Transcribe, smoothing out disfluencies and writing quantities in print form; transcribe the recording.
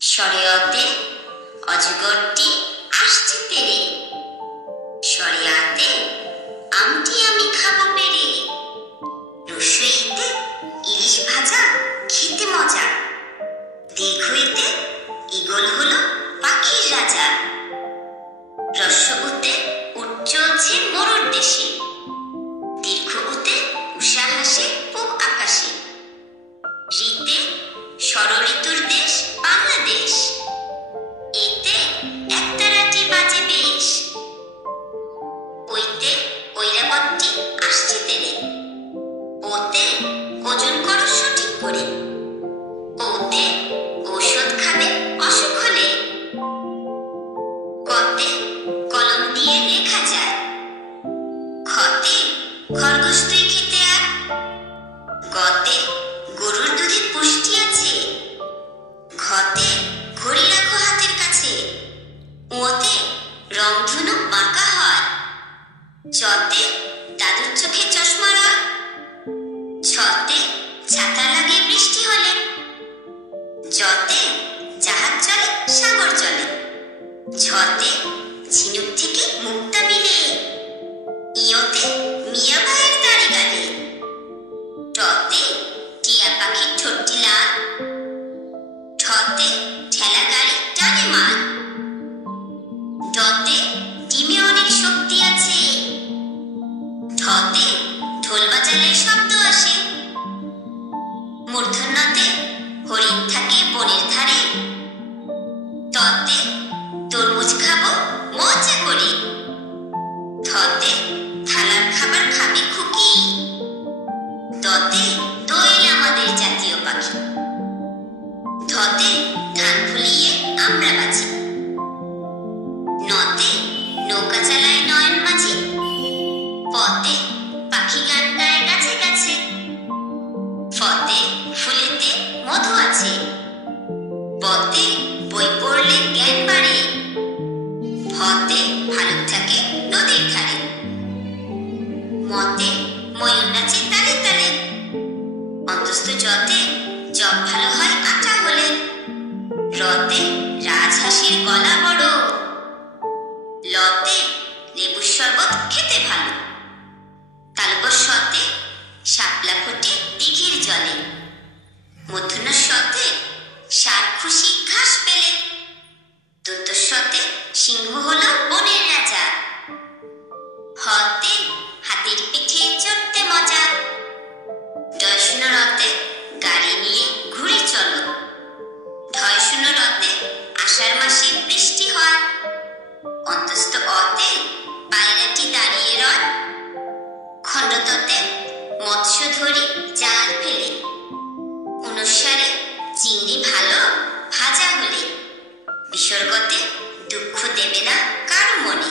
শরীয়তে অজগরটি আসছে তেরে, শরিয়াতে আমটি আমি খাবো পেরে, রসইতে ইলিশ ভাজা খেতে মজা, দীর্ঘইতে ঈগল হলো পাখির রাজা, রস্য-উতে উট চলছে মরুর দেশে, দীর্ঘ-উতে উষা হাসে পূব আকাশে, ঋতে ষড়ঋতুর দেশ বাংলাদেশ, এতে একতারাটি বাজে বেশ, ওইতে ঐরাবতটি আসছে তেরে, ওতে ওজন করো সঠিক করে, ওতে ঔষধ খাবে অসুখ হলে, কতে কলম দিয়ে লেখা যায়, খতে খরগোশ তুই খেতে আয়, গতে গরুর দুধে পুষ্টি আছে, ঘতে ঘড়ি রাখো হাতের কাছে, ওতে রংধনু বাঁকা হয়, চতে দাদুর চোখে চশমা রয়, ছতে ছাতা লাগে বৃষ্টি হলে, যতে জাহাজ চলে সাগর চলে, ঝতে ঝিনুক থেকে মুক্তা মিলে, ইয়তে মিয়া ভাইয়ের দাড়ি গালে, টতে টিয়া পাখির ঠোঁটটি লাল, ঠতে ঠেলা গাড়ি টানে মাল, ডতে ডিমে অনেক শক্তি আছে, ঠতে ঢোল বাজালে শব্দ আসে, মূর্ধন্যতে হরিণ থাকে বনের ধারে, ততে তরমুজ খাবো মজা করে, থতে থালার খাবার খাবে খুকি, ততে দোয়েল আমাদের জাতীয় পাখি, ধতে ধান ফুলিয়ে আমরা বাঁচি, নতে নৌকা চালায় নয়ন মাঝি, পতে পাখি গান গায় গাছে গাছে, ফতে ফুলেতে মধু আছে, পতে বই পড়লে জ্ঞান বাড়ে, ফতে ভালুক থাকে নদীর ধারে, মতে ময়ূর নাচে তালে তালে, অন্তস্থ যতে জব ভালো হয় আটা হলে, রতে রাজহাঁসের গলা বড়, লতে লেবুর শরবত খেতে ভালো, তালবস্যতে শাপলা ফোটে দিঘির জলে, মূর্ধন্য শতে ষাঁড় খুশি ঘাস পেলে, দন্তস্বতে সিংহ হলো বনের রাজা, হতে হাতির পিঠে চড়তে মজা, ডয়শূন্য রতে গাড়ি নিয়ে ঘুরে চলো, ঢয়শূন্য রতে আষাঢ় মাসে বৃষ্টি হয়, অন্তস্থ অতে পায়রাটি দাঁড়িয়ে রয়, খণ্ডততে মৎস্য ধরি জাল ফেলে, অনুসারে চিংড়ি ভালো ভাজা হলে, বিসর্গতে দুঃখ দেবে না কারো মনে।